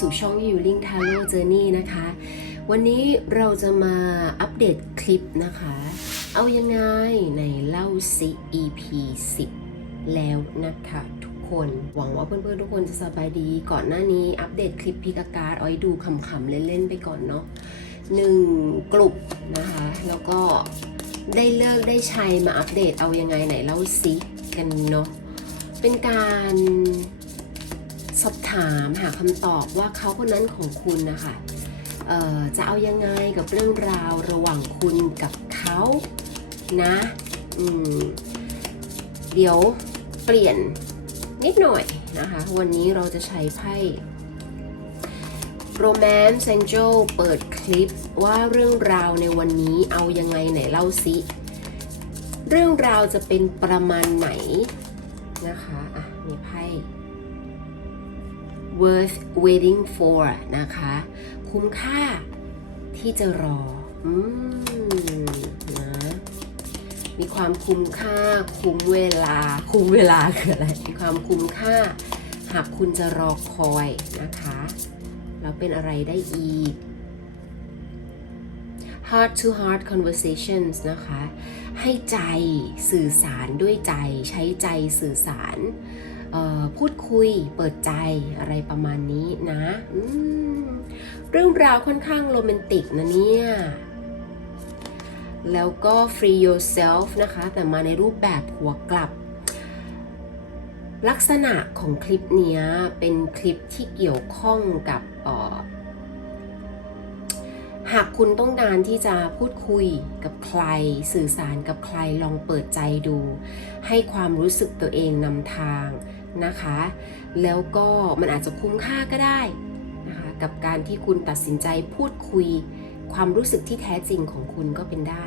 สู่ช่อง Healing Tarot Journey นะคะ วันนี้เราจะมาอัปเดตคลิปนะคะ เอายังไงในเล่าซิ EP 10 แล้วนะคะทุกคนหวังว่าเพื่อนๆทุกคนจะสบายดี ก่อนหน้านี้อัปเดตคลิปพิกาการ์ดเอาไว้ดูขำๆเล่นๆไปก่อนเนาะหนึ่งกลุ่มนะคะ แล้วก็ได้เลิกได้ใชัยมาอัปเดตเอายังไงไหนเล่าซิกันเนาะเป็นการ สอบถามหาคำตอบว่าเขาคนนั้นของคุณนะคะจะเอายังไงกับเรื่องราวระหว่างคุณกับเขานะเดี๋ยวเปลี่ยนนิดหน่อยนะคะ วันนี้เราจะใช้ไพ่ Romance Angel เปิดคลิปว่าเรื่องราวในวันนี้เอายังไงไหนเล่าซิเรื่องราวจะเป็นประมาณไหนนะคะ อะ มีไพ่ worth waiting for นะคะ คุ้มค่าที่จะรออืมนะมีความคุ้มค่า คุ้มเวลา คุ้มเวลาคืออะไร มีความคุ้มค่า หากคุณจะรอคอยนะคะ แล้วเป็นอะไรได้อีก heart to heart conversations นะคะ ให้ใจสื่อสารด้วยใจ ใช้ใจสื่อสาร พูดคุยเปิดใจอะไรประมาณนี้นะเรื่องราวค่อนข้างโรแมนติกนะเนี่ย แล้วก็ free yourself นะคะ แต่มาในรูปแบบหัวกลับ ลักษณะของคลิปนี้เป็นคลิปที่เกี่ยวข้องกับออหากคุณต้องการที่จะพูดคุยกับใคร สื่อสารกับใครลองเปิดใจดู ให้ความรู้สึกตัวเองนำทาง นะคะ แล้วก็มันอาจจะคุ้มค่าก็ได้นะคะกับการที่คุณตัดสินใจพูดคุยความรู้สึกที่แท้จริงของคุณก็เป็นได้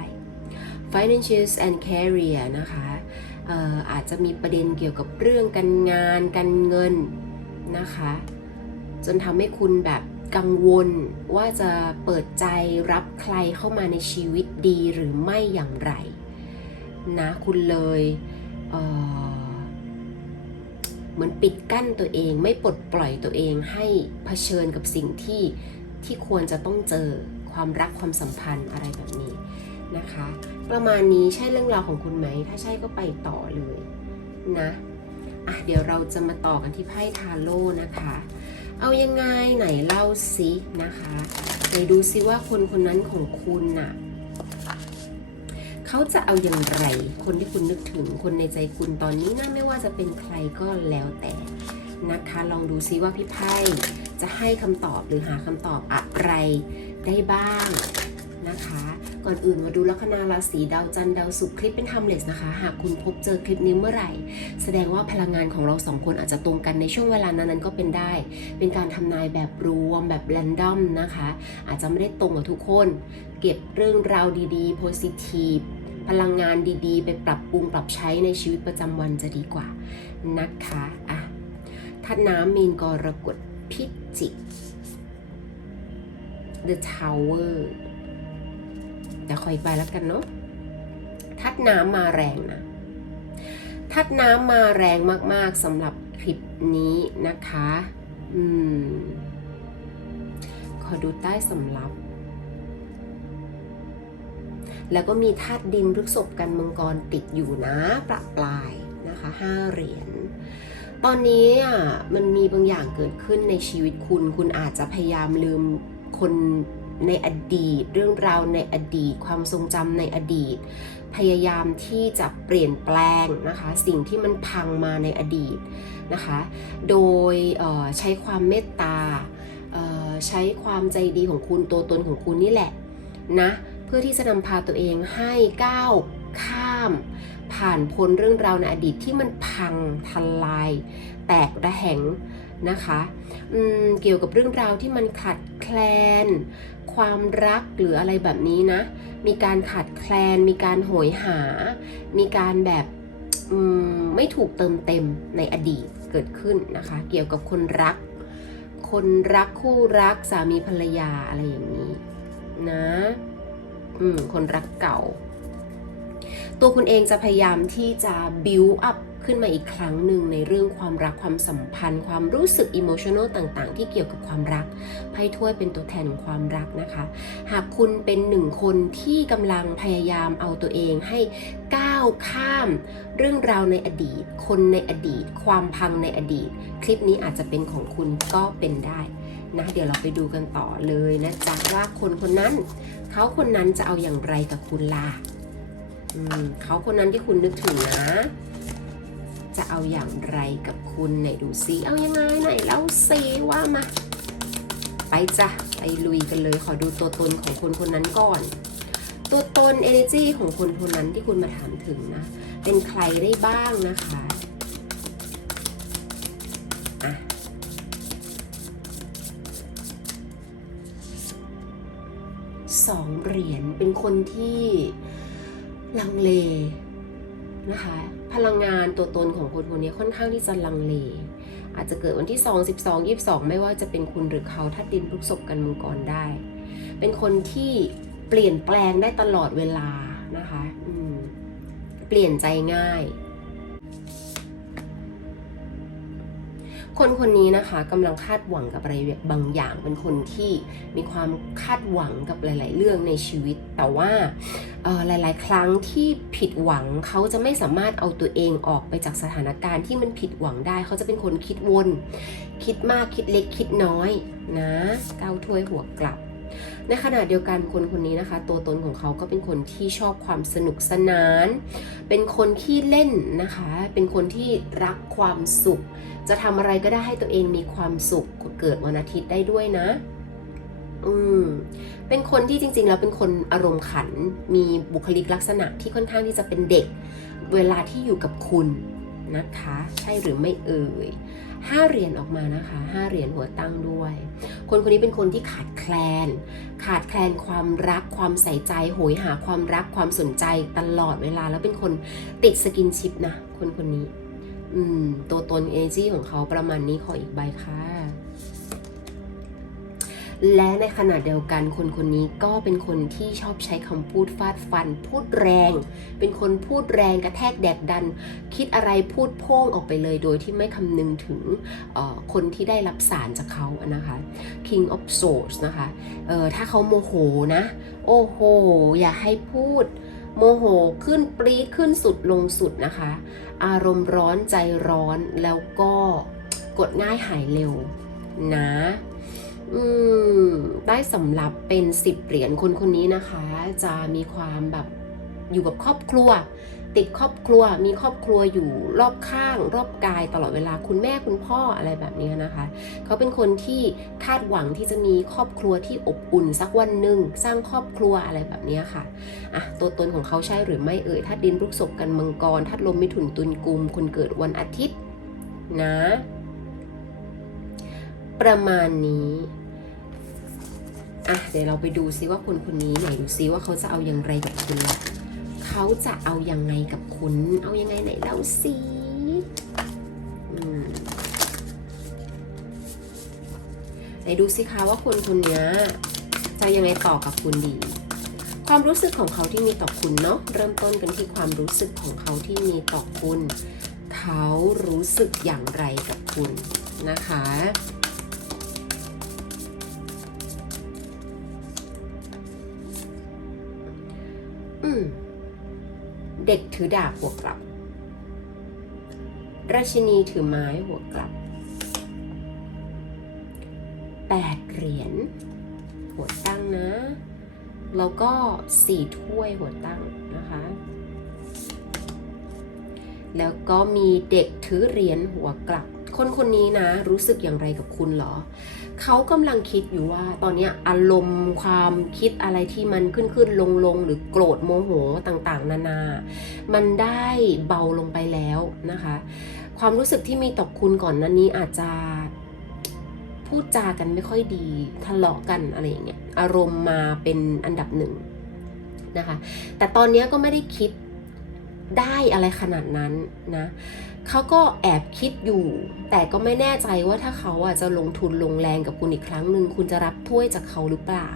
Finances and Career นะคะอออาจจะมีประเด็นเกี่ยวกับเรื่องการงานการเงินนะคะ จนทำให้คุณแบบกังวลว่าจะเปิดใจรับใครเข้ามาในชีวิตดีหรือไม่อย่างไร นะคุณเลยเเหมือนปิดกั้นตัวเอง ไม่ปลดปล่อยตัวเองให้เผชิญกับสิ่งที่ที่ควรจะต้องเจอความรักความสัมพันธ์อะไรแบบนี้นะคะ ประมาณนี้ใช่เรื่องราวของคุณไหม ถ้าใช่ก็ไปต่อเลยนะอะเดี๋ยวเราจะมาต่อกันที่ไพ่ทาโร่นะคะ เอายังไงไหนเล่าซินะคะไหนดูซิว่าคนคนนั้นของคุณน่ะ เขาจะเอาอย่างไร คนที่คุณนึกถึงคนในใจคุณตอนนี้นะไม่ว่าจะเป็นใครก็แล้วแต่นะคะ ลองดูซิว่าพี่ไพ่จะให้คำตอบหรือหาคำตอบอะไรได้บ้างนะคะ ก่อนอื่นมาดูลัคนาราศีดาวจันทร์ดาวศุกร์คลิปเป็น timeless นะคะ หากคุณพบเจอคลิปนี้เมื่อไหร่ แสดงว่าพลังงานของเราสองคนอาจจะตรงกันในช่วงเวลานั้นๆก็เป็นได้ เป็นการทำนายแบบรวมแบบแรนดอมนะคะ อาจจะไม่ได้ตรงกับทุกคน เก็บเรื่องราวดีๆ positive พ พลังงานดีๆ ไปปรับปรุงปรับใช้ในชีวิตประจำวันจะดีกว่านะคะอะทัดน้ำมีนกรกฎพิจิก The Tower เดี๋ยวคอยไปแล้วกันเนาะทัดน้ำมาแรงนะทัดน้ำมาแรงมากๆสำหรับคลิปนี้นะคะ อืม ขอดูใต้สำรับ แล้วก็มีธาตุดินพฤกษบกันมังกรติดอยู่นะประปลายนะคะห้าเหรียญตอนนี้อะมันมีบางอย่างเกิดขึ้นในชีวิตคุณ คุณอาจจะพยายามลืมคนในอดีต เรื่องราวในอดีต ความทรงจำในอดีต พยายามที่จะเปลี่ยนแปลงนะคะ สิ่งที่มันพังมาในอดีตนะคะ โดยใช้ความเมตตาใช้ความใจดีของคุณตัวตนของคุณนี่แหละนะ เพื่อที่จะนำพาตัวเองให้ก้าวข้าม ผ่านพ้นเรื่องราวในอดีตที่มันพังทลาย แตกระแหงนะคะเกี่ยวกับเรื่องราวที่มันขัดแคลน ความรักหรืออะไรแบบนี้นะ มีการขาดแคลน มีการโหยหา มีการแบบไม่ถูกเติมเต็มในอดีตเกิดขึ้นนะคะ เกี่ยวกับคนรัก คนรักคู่รักสามีภรรยาอะไรอย่างนี้นะ อืมคนรักเก่า ตัวคุณเองจะพยายามที่จะ build up ขึ้นมาอีกครั้งหนึ่งในเรื่องความรักความสัมพันธ์ ความรู้สึกอิโมชัน a ลต่างๆ ที่เกี่ยวกับความรักไพ่ถ้วยเป็นตัวแทนของความรักนะคะ หากคุณเป็นหนึ่งคนที่กำลังพยายามเอาตัวเองให้ก้าวข้าม เรื่องราวในอดีต คนในอดีต ความพังในอดีต คลิปนี้อาจจะเป็นของคุณก็เป็นได้ นะ เดี๋ยวเราไปดูกันต่อเลยนะจ๊ะว่าคนคนนั้น เขาคนนั้นจะเอาอย่างไรกับคุณล่ะเขาคนนั้นที่คุณนึกถึงนะ จะเอาอย่างไรกับคุณไหนดูซิเอายังไงไหนเล่าเซว่ามาไปจ้ะไปลุยกันเลย ขอดูตัวตนของคนคนนั้นก่อน ตัวตน energy ของคนคนนั้นที่คุณมาถามถึงนะ เป็นใครได้บ้างนะคะ เป็นคนที่ลังเลนะคะ พลังงานตัวตนของคนคนนี้ค่อนข้างที่จะลังเล อาจจะเกิดวันที่ 2 12 22 ไม่ว่าจะเป็นคุณหรือเขาถ้าดินพุกศพกันมังกรได้ เป็นคนที่เปลี่ยนแปลงได้ตลอดเวลานะคะเปลี่ยนใจง่าย คนคนนี้นะคะกำลังคาดหวังกับอะไรบางอย่าง เป็นคนที่มีความคาดหวังกับหลาย ๆ เรื่องในชีวิต แต่ว่าหลาย ๆ ครั้งที่ผิดหวังเขาจะไม่สามารถเอาตัวเองออกไปจากสถานการณ์ที่มันผิดหวังได้ เขาจะเป็นคนคิดวน คิดมากคิดเล็กคิดน้อยนะ เก้าถ้วยหัวกลับ ในขณะเดียวกันคนคนนี้นะคะ ตัวตนของเขาก็เป็นคนที่ชอบความสนุกสนาน เป็นคนที่เล่นนะคะ เป็นคนที่รักความสุข จะทำอะไรก็ได้ให้ตัวเองมีความสุขเกิดวันอาทิตย์ได้ด้วยนะอืมเป็นคนที่จริงๆแล้วเป็นคนอารมณ์ขัน มีบุคลิกลักษณะที่ค่อนข้างที่จะเป็นเด็ก เวลาที่อยู่กับคุณนะคะ ใช่หรือไม่เอ่ย ห้าเหรียญออกมานะคะห้าเหรียญหัวตั้งด้วย คนคนนี้เป็นคนที่ขาดแคลน ขาดแคลนความรักความใส่ใจโหยหาความรักความสนใจตลอดเวลาแล้วเป็นคนติดสกินชิปนะ คนคนนี้ อืม ตัวตนเอจี้ของเขาประมาณนี้ขออีกใบค่ะ และในขณะเดียวกันคนคนนี้ก็เป็นคนที่ชอบใช้คำพูดฟาดฟัน พูดแรง เป็นคนพูดแรงกระแทกแดกดัน คิดอะไรพูดโพ่งออกไปเลยโดยที่ไม่คำนึงถึงคนที่ได้รับสารจากเขาอะนะคะ King of Swords นะคะถ้าเขาโมโหนะ โอ้โห อย่าให้พูดโมโหขึ้นปรี๊ดขึ้นสุดลงสุดนะคะ อารมณ์ร้อนใจร้อนแล้วก็กดง่ายหายเร็วนะ อืมได้สำหรับเป็นสิบเหรียญคนคนนี้นะคะ จะมีความแบบอยู่กับครอบครัว ติดครอบครัว มีครอบครัวอยู่รอบข้าง รอบกายตลอดเวลาคุณแม่คุณพ่ออะไรแบบนี้นะคะ เขาเป็นคนที่คาดหวังที่จะมีครอบครัวที่อบอุ่นสักวันหนึ่งสร้างครอบครัวอะไรแบบนี้ค่ะอะ ตัวตนของเขาใช่หรือไม่เอ่ยธาตุดินพฤกษบกันมังกรธาตุลมมิถุนตุลกุมคนเกิดวันอาทิตย์นะ ประมาณนี้ อะเดี๋ยวเราไปดูซิว่าคนคนนี้ไหนดูซิว่าเขาจะเอาอย่างไรกับคุณล่ะเขาจะเอายังไงกับคุณ เอายังไงไหนเล่าสิไหนดูสิคะว่าคนคนนี้จะยังไงต่อกับคุณดี ความรู้สึกของเขาที่มีต่อคุณเนาะเริ่มต้นกันที่ความรู้สึกของเขาที่มีต่อคุณ เขารู้สึกอย่างไรกับคุณนะคะ เด็กถือดาบหัวกลับ ราชินีถือไม้หัวกลับแปดเหรียญหัวตั้งนะ แล้วก็สี่ถ้วยหัวตั้งนะคะ แล้วก็มีเด็กถือเหรียญหัวกลับ คนคนนี้นะ รู้สึกอย่างไรกับคุณเหรอ เขากำลังคิดอยู่ว่าตอนนี้อารมณ์ความคิดอะไรที่มันขึ้นขึ้นลงลงหรือโกรธโมโหต่างๆ นานา มันได้เบาลงไปแล้วนะคะ ความรู้สึกที่มีต่อคุณก่อนนั้นนี้อาจจะพูดจากันไม่ค่อยดีทะเลาะกันอะไรอย่างเงี้ยอารมณ์มาเป็นอันดับหนึ่งนะคะ แต่ตอนนี้ก็ไม่ได้คิด ได้อะไรขนาดนั้นนะเขาก็แอบคิดอยู่ แต่ก็ไม่แน่ใจว่าถ้าเขาอะจะลงทุนลงแรงกับคุณอีกครั้งหนึ่งคุณจะรับถ้วยจากเขาหรือเปล่า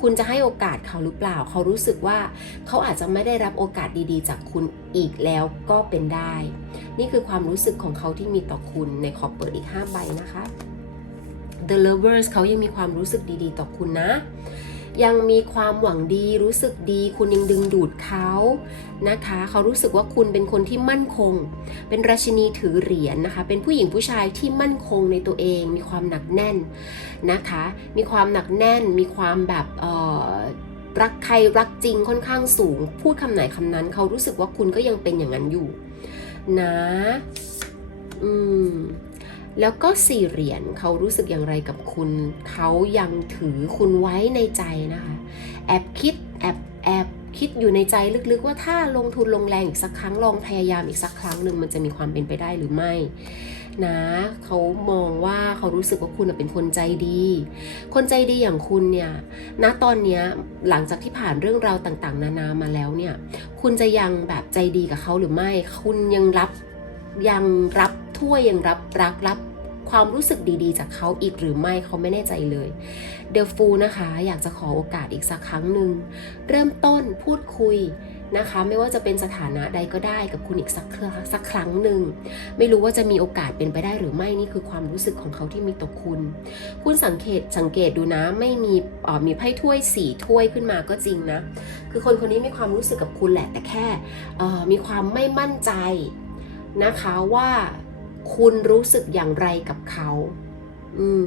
คุณจะให้โอกาสเขาหรือเปล่า เขารู้สึกว่าเขาอาจจะไม่ได้รับโอกาสดีๆ จากคุณอีกแล้วก็เป็นได้ นี่คือความรู้สึกของเขาที่มีต่อคุณในขอบเปิดอีก5ใบนะคะ The Lovers เขายังมีความรู้สึกดีๆ ต่อคุณนะ ยังมีความหวังดีรู้สึกดี คุณยังดึงดูดเขานะคะ เขารู้สึกว่าคุณเป็นคนที่มั่นคง เป็นราชินีถือเหรียญนะคะ เป็นผู้หญิงผู้ชายที่มั่นคงในตัวเอง มีความหนักแน่นนะคะ มีความหนักแน่น มีความแบบเอ่อรักใครรักจริงค่อนข้างสูง พูดคำไหนคำนั้น เขารู้สึกว่าคุณก็ยังเป็นอย่างนั้นอยู่ นะ อืม แล้วก็สี่เหรียญเขารู้สึกอย่างไรกับคุณ เขายังถือคุณไว้ในใจนะคะ แอบคิดแอบแอบคิดอยู่ในใจลึกๆว่าถ้าลงทุนลงแรงอีกสักครั้งลองพยายามอีกสักครั้งหนึ่งมันจะมีความเป็นไปได้หรือไม่ นะเขามองว่าเขารู้สึกว่าคุณเป็นคนใจดี คนใจดีอย่างคุณเนี่ยณตอนนี้หลังจากที่ผ่านเรื่องราวต่างๆ นานามาแล้วเนี่ย คุณจะยังแบบใจดีกับเขาหรือไม่ คุณยังรับ ยังรับถ้วยยังรับรักรับความรู้สึกดีๆ จากเขาอีกหรือไม่เขาไม่แน่ใจเลยเดลฟูนะคะ อยากจะขอโอกาสอีกสักครั้งหนึ่งเริ่มต้นพูดคุยนะคะ ไม่ว่าจะเป็นสถานะใดก็ได้กับคุณอีกสักครั้งสักครั้งหนึ่งไม่รู้ว่าจะมีโอกาสเป็นไปได้หรือไม่นี่คือความรู้สึกของเขาที่มีต่อคุณ คุณสังเกตสังเกตดูนะไม่มีออมีไพ่ถ้วยสี่ถ้วยขึ้นมาก็จริงนะ คือคนคนนี้มีความรู้สึกกับคุณแหละแต่แค่ออมีความไม่มั่นใจ นะคะว่าคุณรู้สึกอย่างไรกับเขา อืม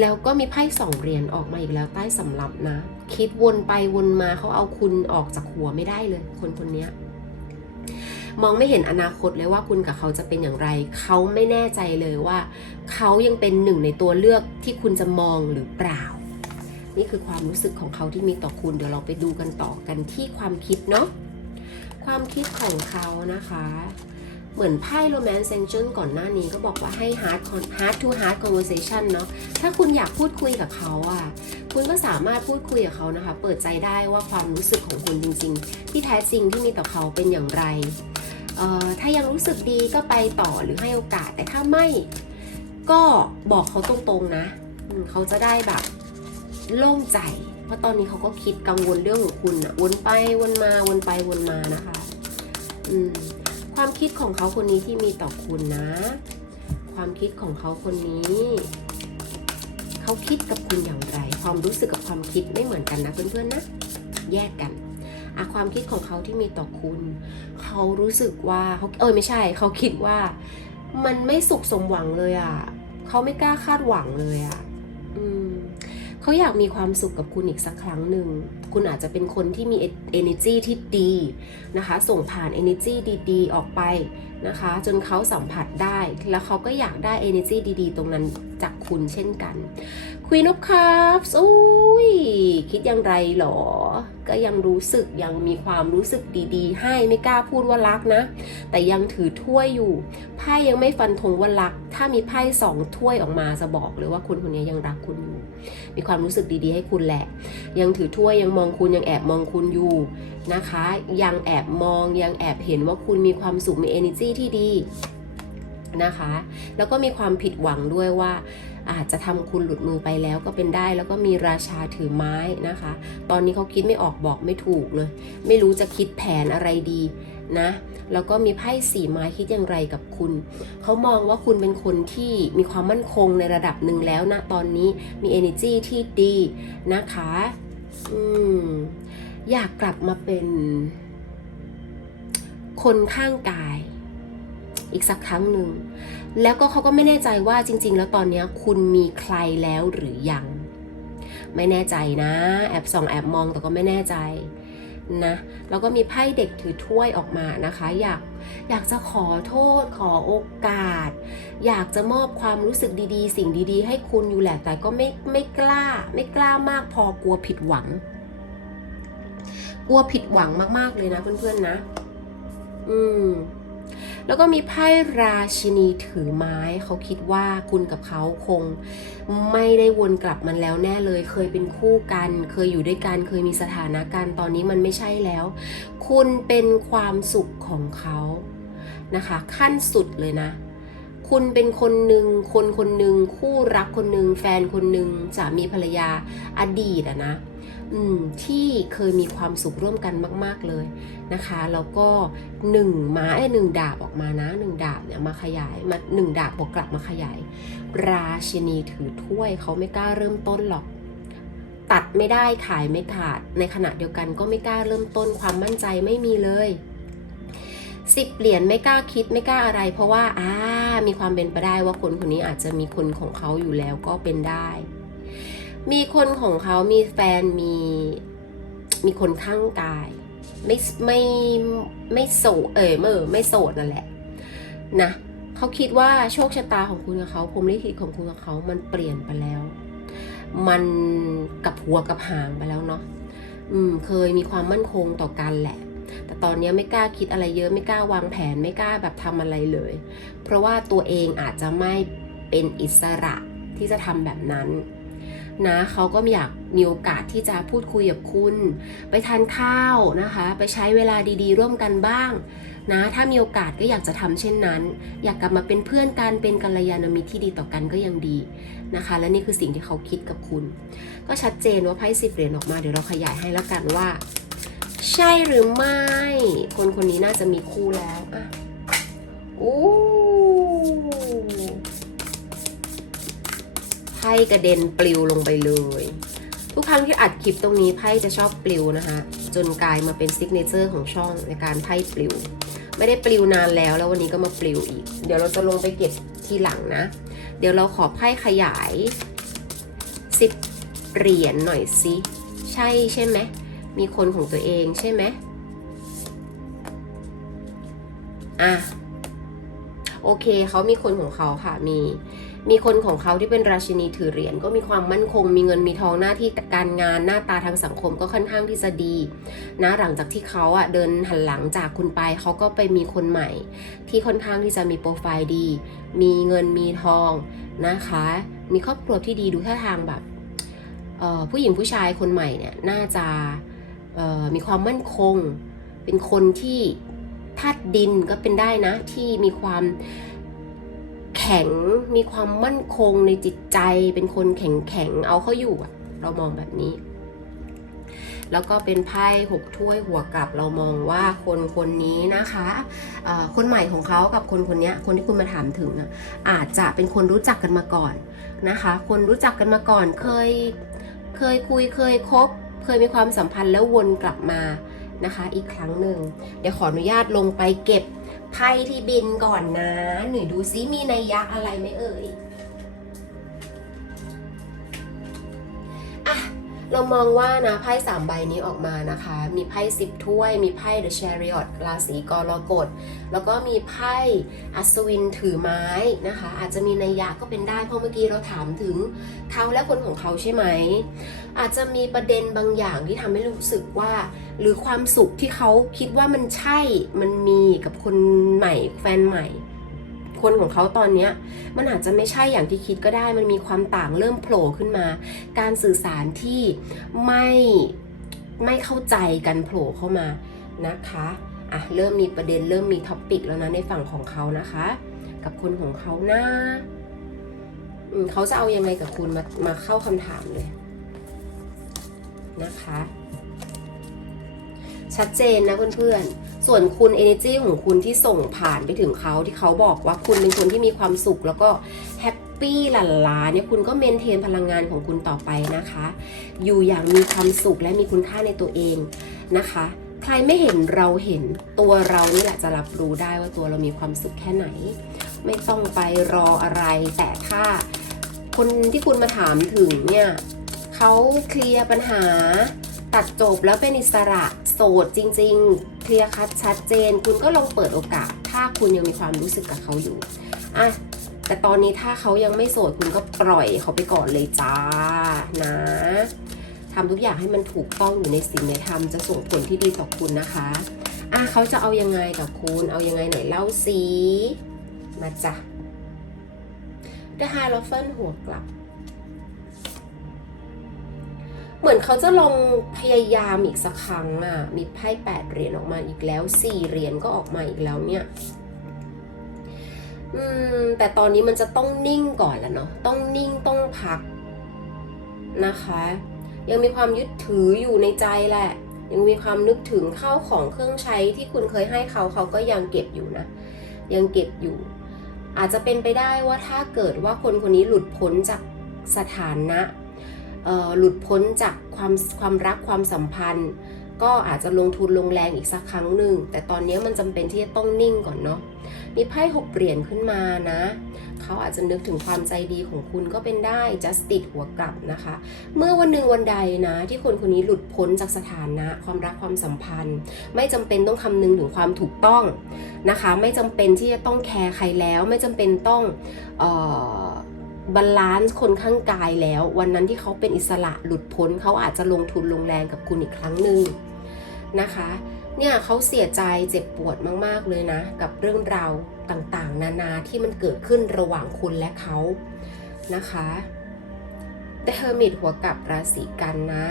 แล้วก็มีไพ่สองเหรียญออกมาอีกแล้วใต้สำรับนะ คิดวนไปวนมาเขาเอาคุณออกจากหัวไม่ได้เลย คนคนนี้มองไม่เห็นอนาคตเลยว่าคุณกับเขาจะเป็นอย่างไร เขาไม่แน่ใจเลยว่า เขายังเป็นหนึ่งในตัวเลือกที่คุณจะมองหรือเปล่า นี่คือความรู้สึกของเขาที่มีต่อคุณ เดี๋ยวเราไปดูกันต่อกันที่ความคิดเนาะ ความคิดของเขานะคะ เหมือนไพ่ romance angel ก่อนหน้านี้ก็บอกว่าให้ hard hard to hard conversation เนาะถ้าคุณอยากพูดคุยกับเขาอะ คุณก็สามารถพูดคุยกับเขานะคะ เปิดใจได้ว่าความรู้สึกของคุณจริง ๆ ที่แท้จริงที่มีต่อเขาเป็นอย่างไรถ้ายังรู้สึกดีก็ไปต่อหรือให้โอกาสแต่ถ้าไม่ก็บอกเขาตรงๆนะ เขาจะได้แบบโล่งใจ เพราะตอนนี้เขาก็คิดกังวลเรื่องของคุณอะวนไปวนมาวนไปวนมานะคะ อืม ความคิดของเขาคนนี้ที่มีต่อคุณนะ ความคิดของเขาคนนี้ เขาคิดกับคุณอย่างไร ความรู้สึกกับความคิดไม่เหมือนกันนะเพื่อนๆนะ แยกกันอะความคิดของเขาที่มีต่อคุณ เขารู้สึกว่าเขาเออไม่ใช่ เขาคิดว่า มันไม่สุขสมหวังเลยอะ่ะเขาไม่กล้าคาดหวังเลยอะ่ะอืม เขาอยากมีความสุขกับคุณอีกสักครั้งหนึ่ง คุณอาจจะเป็นคนที่มี energy ที่ดีนะคะ ส่งผ่าน energy ดีๆ ออกไปนะคะ จนเขาสัมผัสได้ แล้วเขาก็อยากได้ energy ดีๆ ตรงนั้นจากคุณเช่นกัน Queen of Cups อุ้ยคิดอย่างไรหรอ ก็ยังรู้สึกยังมีความรู้สึกดีๆ ให้ไม่กล้าพูดว่ารักนะ แต่ยังถือถ้วยอยู่ ไพ่ยังไม่ฟันธงว่ารัก ถ้ามีไพ่สองถ้วยออกมาจะบอกเลยว่าคุณคนนี้ยังรักคุณอยู่ มีความรู้สึกดีๆให้คุณแหละ ยังถือถ้วยยังมองคุณยังแอบมองคุณอยู่นะคะ ยังแอบมองยังแอบเห็นว่าคุณมีความสุขมี energy ที่ดีนะคะ แล้วก็มีความผิดหวังด้วยว่าอาจจะทำคุณหลุดมือไปแล้วก็เป็นได้แล้วก็มีราชาถือไม้นะคะ ตอนนี้เขาคิดไม่ออกบอกไม่ถูกเลย ไม่รู้จะคิดแผนอะไรดี นะแล้วก็มีไพ่สี่ไม้คิดอย่างไรกับคุณ เขามองว่าคุณเป็นคนที่มีความมั่นคงในระดับหนึ่งแล้วนะตอนนี้มี energy ที่ดีนะคะอืมอยากกลับมาเป็น คนข้างกาย อีกสักครั้งหนึ่ง แล้วก็เขาก็ไม่แน่ใจว่าจริง ๆ แล้วตอนนี้คุณมีใครแล้วหรือยัง ไม่แน่ใจนะ แอบส่องแอบมองแต่ก็ไม่แน่ใจ นะแล้วก็มีไพ่เด็กถือถ้วยออกมานะคะ อยากอยากจะขอโทษขอโอกาส อยากจะมอบความรู้สึกดีๆ สิ่งดีๆ ให้คุณอยู่แหละ แต่ก็ไม่ไม่กล้า ไม่กล้ามากพอกลัวผิดหวัง กลัวผิดหวังมากๆเลยนะเพื่อนๆนะ อืม แล้วก็มีไพ่ราชินีถือไม้ เขาคิดว่าคุณกับเขาคง ไม่ได้วนกลับมันแล้วแน่เลย เคยเป็นคู่กัน เคยอยู่ด้วยกัน เคยมีสถานะกันตอนนี้มันไม่ใช่แล้ว คุณเป็นความสุขของเขานะคะ ขั้นสุดเลยนะ คุณเป็นคนหนึ่งคนคนหนึ่งคู่รักคนหนึ่งแฟนคนหนึ่งสามีภรรยาอดีตอะนะ ที่เคยมีความสุขร่วมกันมาก ๆเลยนะคะแล้วก็หนึ่งไม้หนึ่งดาบออกมานะหนึ่งดาบเนี่ยมาขยายมาหนึ่งดาบบวกกลับมาขยาย ราชินีถือถ้วยเขาไม่กล้าเริ่มต้นหรอก ตัดไม่ได้ขายไม่ขาด ในขณะเดียวกันก็ไม่กล้าเริ่มต้นความมั่นใจไม่มีเลยสิบเหรียญไม่กล้าคิดไม่กล้าอะไร เพราะว่าอ่ามีความเป็นไปได้ว่าคนคนนี้อาจจะมีคนของเขาอยู่แล้วก็เป็นได้ มีคนของเขามีแฟนมีมีคนข้างกาย ไม่ไม่ไม่โสดเอยเมื่อไม่โสดนั่นแหละนะเขาคิดว่าโชคชะตาของคุณกับเขาพรมลิขิตของคุณกับเขามันเปลี่ยนไปแล้ว มันกับหัวกับหางไปแล้วเนาะอืมเคยมีความมั่นคงต่อกันแหละ แต่ตอนนี้ไม่กล้าคิดอะไรเยอะไม่กล้าวางแผนไม่กล้าแบบทำอะไรเลย เพราะว่าตัวเองอาจจะไม่เป็นอิสระที่จะทำแบบนั้น นะเขาก็อยากมีโอกาสที่จะพูดคุยกับคุณ ไปทานข้าวนะคะ ไปใช้เวลาดีๆ ร่วมกันบ้างนะถ้ามีโอกาสก็อยากจะทำเช่นนั้น อยากกลับมาเป็นเพื่อนกันเป็นกัลยาณมิตรที่ดีต่อกันก็ยังดีนะคะ และนี่คือสิ่งที่เขาคิดกับคุณ ก็ชัดเจนว่าไพ่สิบเหรียญออกมาเดี๋ยวเราขยายให้แล้วกันว่า ใช่หรือไม่ คนคนนี้น่าจะมีคู่แล้วอะโอ้ พ่กระเด็นปลิวลงไปเลย ทุกครั้งที่อัดคลิปตรงนี้ไพ่จะชอบปลิวนะคะ จนกลายมาเป็นซิกเนเจอร์ของช่องในการไพ่ปลิว ไม่ได้ปลิวนานแล้วแล้ววันนี้ก็มาปลิวอีก เดี๋ยวเราจะลงไปเก็บทีหลังนะ เดี๋ยวเราขอไพ่ขยายสิบเหรียญหน่อยสิใช่ใช่ไหมมีคนของตัวเองใช่ไหมอะโอเคเขามีคนของเขาค่ะมี มีคนของเขาที่เป็นราชินีถือเหรียญก็มีความมั่นคง มีเงินมีทองหน้าที่การงานหน้าตาทางสังคมก็ค่อนข้างที่จะดีนะหลังจากที่เขาอะเดินหันหลังจากคุณไปเขาก็ไปมีคนใหม่ ที่ค่อนข้างที่จะมีโปรไฟล์ดี มีเงินมีทองนะคะ มีครอบครัวที่ดีดูท่าทางแบบผู้หญิงผู้ชายคนใหม่เนี่ยน่าจะมีความมั่นคง เป็นคนที่ธาตุดินก็เป็นได้นะที่มีความ ข็งมีความมั่นคงในจิตใจ เป็นคนแข็งแข็งเอาเขาอยู่อะเรามองแบบนี้ แล้วก็เป็นไพ่หกถ้วยหัวกลับเรามองว่าคนคนนี้นะคะเอ่อคนใหม่ของเขากับคนคนนี้คนที่คุณมาถามถึงอะอาจจะเป็นคนรู้จักกันมาก่อนนะคะ คนรู้จักกันมาก่อนเคยเคยคุยเคยคบ เคยมีความสัมพันธ์แล้ววนกลับมานะคะ อีกครั้งหนึ่งเดี๋ยวขออนุญาตลงไปเก็บ ไพ่ที่บินก่อนนะ หนูดูซิมีนัยยะอะไรไหมเอ่ย เรามองว่านะไพ่สามใบนี้ออกมานะคะ มีไพ่สิบถ้วย มีไพ่ The Chariot ราศีกรกฎ แล้วก็มีไพ่อัศวินถือไม้นะคะ อาจจะมีนัยยะก็เป็นได้ เพราะเมื่อกี้เราถามถึงเขาและคนของเขาใช่ไหม อาจจะมีประเด็นบางอย่างที่ทำให้รู้สึกว่า หรือความสุขที่เขาคิดว่ามันใช่ มันมีกับคนใหม่แฟนใหม่ คนของเขาตอนเนี้ยมันอาจจะไม่ใช่อย่างที่คิดก็ได้ มันมีความต่างเริ่มโผล่ขึ้นมา การสื่อสารที่ไม่ไม่เข้าใจกันโผล่เข้ามานะคะอะเริ่มมีประเด็นเริ่มมีท็อปปิกแล้วนะในฝั่งของเขานะคะ กับคนของเขานะเขาจะเอายังไงกับคุณมามาเข้าคำถามเลยนะคะ ชัดเจนนะเพื่อนๆ ส่วนคุณ energy ของคุณที่ส่งผ่านไปถึงเขาที่เขาบอกว่าคุณเป็นคนที่มีความสุขแล้วก็แฮปปี้หลั่นลาเนี่ยคุณก็เมนเทนพลังงานของคุณต่อไปนะคะ อยู่อย่างมีความสุขและมีคุณค่าในตัวเองนะคะ ใครไม่เห็นเราเห็นตัวเรานี่แหละจะรับรู้ได้ว่าตัวเรามีความสุขแค่ไหน ไม่ต้องไปรออะไร แต่ถ้าคนที่คุณมาถามถึงเนี่ยเขาเคลียร์ปัญหา ตัดจบแล้วเป็นอิสระโสดจริง ๆ เคลียร์คัดชัดเจน คุณก็ลองเปิดโอกาส ถ้าคุณยังมีความรู้สึกกับเขาอยู่อะแต่ตอนนี้ถ้าเขายังไม่โสดคุณก็ปล่อยเขาไปก่อนเลยจ้านะทำทุกอย่างให้มันถูกต้องอยู่ในสิ่งในธรรมจะส่งผลที่ดีต่อคุณนะคะอะเขาจะเอายังไงกับคุณ เอายังไงไหนเล่าสิมาจ้ะ The High l o f e n หัวกลับ เหมือนเขาจะลองพยายามอีกสักครั้งอะ มีไพ่แปดเหรียญออกมาอีกแล้วสี่เหรียญก็ออกมาอีกแล้วเนี่ย อืม แต่ตอนนี้มันจะต้องนิ่งก่อนแล้วเนาะ ต้องนิ่งต้องพักนะคะ ยังมีความยึดถืออยู่ในใจแหละ ยังมีความนึกถึงข้าวของเครื่องใช้ที่คุณเคยให้เขาเขาก็ยังเก็บอยู่นะ ยังเก็บอยู่ อาจจะเป็นไปได้ว่าถ้าเกิดว่าคนคนนี้หลุดพ้นจากสถานะ หลุดพ้นจากความความรักความสัมพันธ์ ก็อาจจะลงทุนลงแรงอีกสักครั้งหนึ่ง แต่ตอนนี้มันจำเป็นที่จะต้องนิ่งก่อนเนาะมีไพ่หกเหรียญขึ้นมานะ เขาอาจจะนึกถึงความใจดีของคุณก็เป็นได้ just ติดหัวกลับนะคะ เมื่อวันหนึ่งวันใดนะ ที่คนคนนี้หลุดพ้นจากสถานะ ความรักความสัมพันธ์ ไม่จำเป็นต้องคำนึงถึงความถูกต้องนะคะ ไม่จำเป็นที่จะต้องแคร์ใครแล้ว ไม่จำเป็นต้องเอ่อ บาลานซ์คนข้างกายแล้ว วันนั้นที่เขาเป็นอิสระหลุดพ้นเขาอาจจะลงทุนลงแรงกับคุณอีกครั้งหนึ่งนะคะเนี่ยเขาเสียใจเจ็บปวดมาก ๆ เลยนะ กับเรื่องราวต่างๆ นานาที่มันเกิดขึ้นระหว่างคุณและเขานะคะ The Hermit หัวกับราศีกันนะ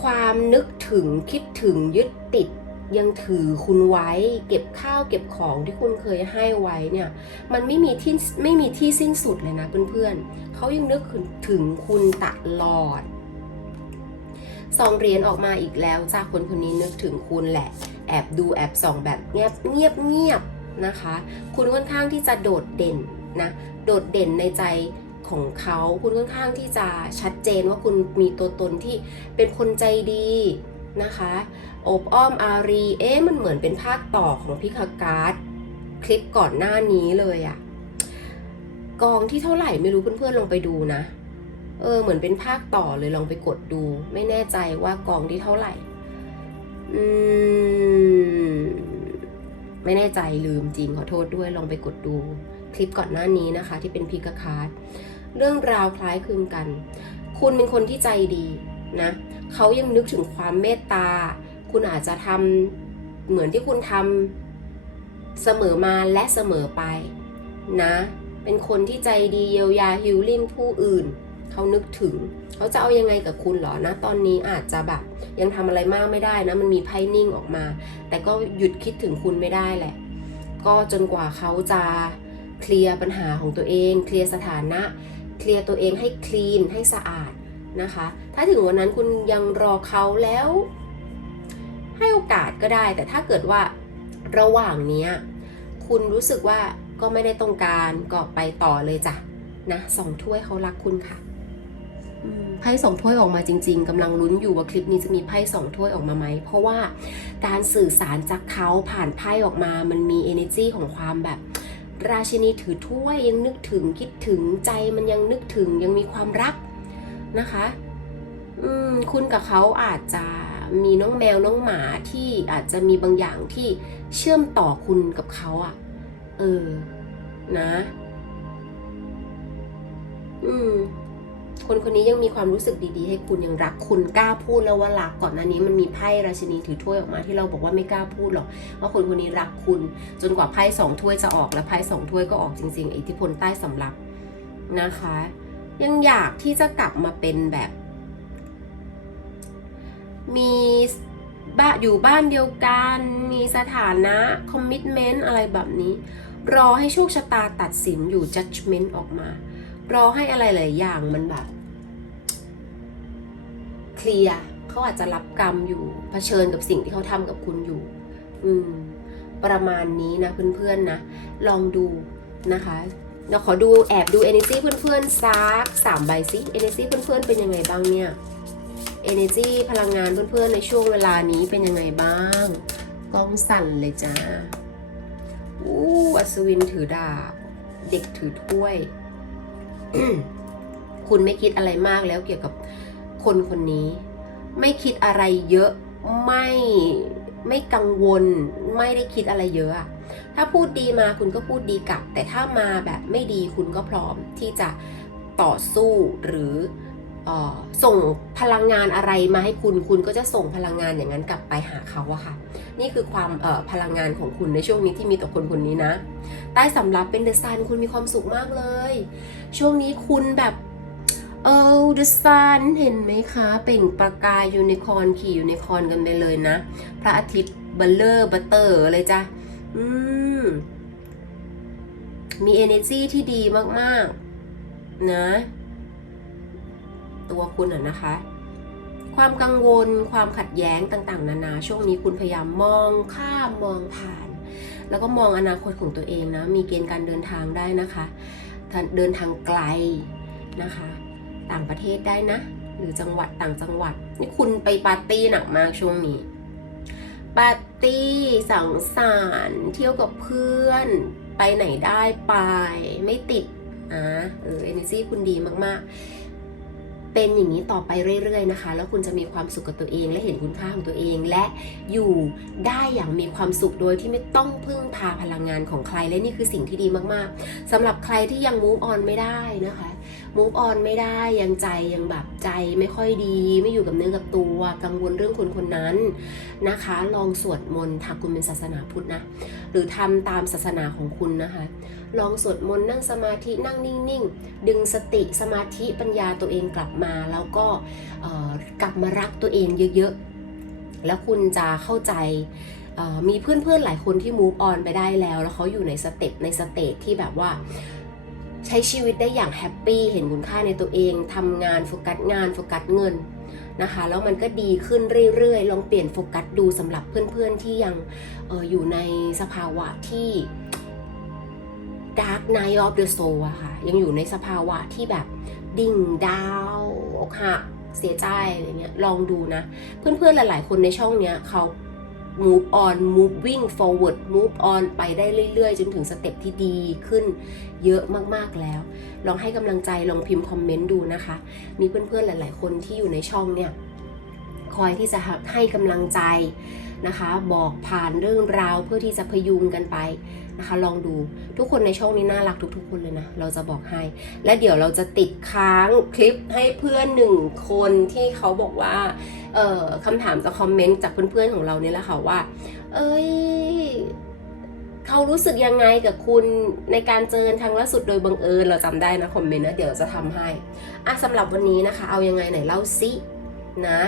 ความนึกถึงคิดถึงยึดติด ยังถือคุณไว้ เก็บข้าวเก็บของที่คุณเคยให้ไว้เนี่ย มันไม่มีที่ไม่มีที่สิ้นสุดเลยนะเพื่อนๆเขายังนึกถึงคุณตลอดสองเหรียญออกมาอีกแล้วจากคนคนนี้นึกถึงคุณแหละ แอบดูแอบส่องแบบเงียบเงียบเงียบนะคะ คุณค่อนข้างที่จะโดดเด่นนะโดดเด่นในใจของเขาคุณค่อนข้างที่จะชัดเจนว่าคุณมีตัวตนที่เป็นคนใจดี นะคะอบอ้อมอารี เอ๊ะมันเหมือนเป็นภาคต่อของพิคาการ์ดคลิปก่อนหน้านี้เลยอะกองที่เท่าไหร่ไม่รู้เพื่อนๆลองไปดูนะ เออ เหมือนเป็นภาคต่อเลยลองไปกดดู ไม่แน่ใจว่ากองที่เท่าไหร่ อืม ไม่แน่ใจลืมจริงขอโทษด้วยลองไปกดดูคลิปก่อนหน้านี้นะคะ ที่เป็นพิกาคาร์ดเรื่องราวคล้ายคลึงกัน คุณเป็นคนที่ใจดี นะเขายังนึกถึงความเมตตา คุณอาจจะทำเหมือนที่คุณทำเสมอมาและเสมอไปนะเป็นคนที่ใจดีเยียวยาฮิลลิ่งผู้อื่นเขานึกถึงเขาจะเอายังไงกับคุณหรอนะ ตอนนี้อาจจะแบบยังทำอะไรมากไม่ได้นะ มันมีไพ่นิ่งออกมา แต่ก็หยุดคิดถึงคุณไม่ได้แหละ ก็จนกว่าเขาจะเคลียร์ปัญหาของตัวเอง เคลียร์สถานะ เคลียร์ตัวเองให้คลีนให้สะอาด นะคะ ถ้าถึงวันนั้นคุณยังรอเขาแล้ว ให้โอกาสก็ได้ แต่ถ้าเกิดว่าระหว่างนี้คุณรู้สึกว่าก็ไม่ได้ต้องการก็ไปต่อเลยจ้ะนะสองถ้วยเขารักคุณค่ะไพ่สองถ้วยออกมาจริง ๆกำลังลุ้นอยู่ว่าคลิปนี้จะมีไพ่สองถ้วยออกมาไหม เพราะว่าการสื่อสารจากเขาผ่านไพ่ออกมา มันมี energy ของความแบบ ราชินีถือถ้วยยังนึกถึงคิดถึงใจมันยังนึกถึงยังมีความรัก นะคะ อืมคุณกับเขาอาจจะมีน้องแมวน้องหมาที่อาจจะมีบางอย่างที่เชื่อมต่อคุณกับเขาอะ่ะ เออ นะ อืม คนคนนี้ยังมีความรู้สึกดีๆ ให้คุณยังรักคุณกล้าพูดแล้วว่ารักก่อนหน้านี้มันมีไพ่ราชินีถือถ้วยออกมาที่เราบอกว่าไม่กล้าพูดหรอกว่าคนคนนี้รักคุณ จนกว่าไพ่สองถ้วยจะออกแล้วไพ่สองถ้วยก็ออกจริงๆอิทธิพลใต้สำรับนะคะ ยังอยากที่จะกลับมาเป็นแบบ มีบ้านอยู่บ้านเดียวกัน มีสถานะคอมมิชเมนต์อะไรแบบนี้ รอให้โชคชะตาตัดสินอยู่ judgment ออกมา รอให้อะไรหลายอย่างมันแบบเคลียร์เขาอาจจะรับกรรมอยู่เผชิญกับสิ่งที่เขาทำกับคุณอยู่ อืม ประมาณนี้นะเพื่อนๆนะ ลองดูนะคะ เดี๋ยวขอดูแอบดู energy เพื่อนๆซักสามใบซิ energy เพื่อนๆเป็นยังไงบ้างเนี่ย energy พลังงานเพื่อนๆในช่วงเวลานี้เป็นยังไงบ้างกล้องสั่นเลยจ้าอู้อัศวินถือดาบ เด็กถือถ้วย คุณไม่คิดอะไรมากแล้วเกี่ยวกับคนคนนี้ ไม่คิดอะไรเยอะไม่ ไม่กังวลไม่ได้คิดอะไรเยอะ ถ้าพูดดีมาคุณก็พูดดีกลับ แต่ถ้ามาแบบไม่ดีคุณก็พร้อมที่จะต่อสู้หรืออส่งพลังงานอะไรมาให้คุณ คุณก็จะส่งพลังงานอย่างนั้นกลับไปหาเขาอะค่ะ นี่คือความพลังงานของคุณในช่วงนี้ที่มีต่อคนคนนี้นะ ใต้สำรับเป็นเดอะซันคุณมีความสุขมากเลย ช่วงนี้คุณแบบ เออดอะซันเห็นไหมคะ เป่งประกายยูนิคอร์นขี่ยูนิคอร์นกันไปเลยนะ พระอาทิตย์เบลเลอร์บัตเตอร์เลยจ้ะ อืม มี energy ที่ดีมาก ๆ นะ ตัวคุณอะนะคะ ความกังวลความขัดแย้งต่าง ๆ นานา ช่วงนี้คุณพยายามมองข้ามมองผ่าน แล้วก็มองอนาคตของตัวเองนะ มีเกณฑ์การเดินทางได้นะคะ เดินทางไกลนะคะ ต่างประเทศได้นะ หรือจังหวัดต่างจังหวัด นี่คุณไปปาร์ตี้หนักมากช่วงนี้ปาร์ตี้สังสรรค์เที่ยวกับเพื่อนไปไหนได้ไป ไม่ติดอะเออเอเนจีคุณดีมากๆ เป็นอย่างนี้ต่อไปเรื่อยๆนะคะ แล้วคุณจะมีความสุขกับตัวเอง และเห็นคุณค่าของตัวเอง และอยู่ได้อย่างมีความสุขโดยที่ไม่ต้องพึ่งพาพลังงานของใคร และนี่คือสิ่งที่ดีมากๆสำหรับใครที่ยัง move on ไม่ได้นะคะ move on ไม่ได้ยังใจยังแบบใจไม่ค่อยดี ไม่อยู่กับเนื้อกับตัวกังวลเรื่องคนคนนั้นนะคะ ลองสวดมนต์ถ้าคุณเป็นศาสนาพุทธนะหรือทำตามศาสนาของคุณนะคะ ลองสวดมนต์นั่งสมาธินั่งนิ่งๆ ดึงสติสมาธิปัญญาตัวเองกลับมา แล้วก็กลับมารักตัวเองเยอะๆ แล้วคุณจะเข้าใจมีเพื่อนๆหลายคนที่ move on ไปได้แล้ว แล้วเขาอยู่ในสเต็ปในสเตจที่แบบว่าใช้ชีวิตได้อย่างแฮปปี้เห็นคุณค่าในตัวเองทำงานโฟกัสงานโฟกัสเงินนะคะแล้วมันก็ดีขึ้นเรื่อยๆ ลองเปลี่ยนโฟกัสดูสำหรับเพื่อนๆที่ยังอออยู่ในสภาวะที่ Dark Night of the Soul อะค่ะ ยังอยู่ในสภาวะที่แบบดิ่งดาวอกหักเสียใจอะไรเงี้ยลองดูนะ เพื่อนๆหลายๆ คนในช่องเนี้ยเขา move on moving forward move on ไปได้เรื่อยๆ จนถึงสเต็ปที่ดีขึ้นเยอะมากๆแล้ว ลองให้กำลังใจลองพิมพ์คอมเมนต์ดูนะคะ มีเพื่อนๆหลายๆ คนที่อยู่ในช่องเนี่ยคอยที่จะให้กำลังใจนะคะ บอกผ่านเรื่องราวเพื่อที่จะพยุงกันไป นะคะ ลองดูทุกคนในช่องนี้น่ารักทุกๆคนเลยนะ เราจะบอกให้ และเดี๋ยวเราจะติดค้างคลิปให้เพื่อนหนึ่งคนที่เขาบอกว่าเอ่อคำถามจากคอมเมนต์จากเพื่อนๆของเราเนี่ยแหละค่ะว่า เอ้ยเขารู้สึกยังไงกับคุณในการเจอกันครั้งล่าสุดโดยบังเอิญเราจำได้นะคอมเมนต์นะเดี๋ยวจะทำให้อะสำหรับวันนี้นะคะ เอายังไงไหนเล่าซิ นะ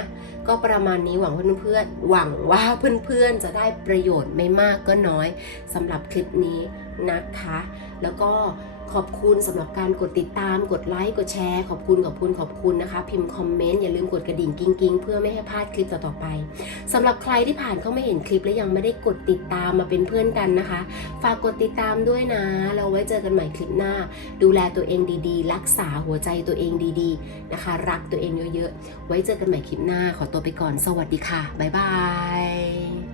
ก็ประมาณนี้หวังเพื่อนๆหวังว่าเพื่อนๆจะได้ประโยชน์ไม่มากก็น้อยสำหรับคลิปนี้นะคะ แล้วก็ ขอบคุณสำหรับการกดติดตาม กดไลค์ กดแชร์ ขอบคุณขอบคุณขอบคุณนะคะ พิมพ์คอมเมนต์อย่าลืมกดกระดิ่งกิ้งกิ้งเพื่อไม่ให้พลาดคลิปต่อๆไปสำหรับใครที่ผ่านเข้ามาเห็นคลิปและยังไม่ได้กดติดตามมาเป็นเพื่อนกันนะคะ ฝากกดติดตามด้วยนะ เราไว้เจอกันใหม่คลิปหน้า ดูแลตัวเองดีๆ รักษาหัวใจตัวเองดีๆนะคะ รักตัวเองเยอะๆ ไว้เจอกันใหม่คลิปหน้า ขอตัวไปก่อน สวัสดีค่ะ บ๊ายบาย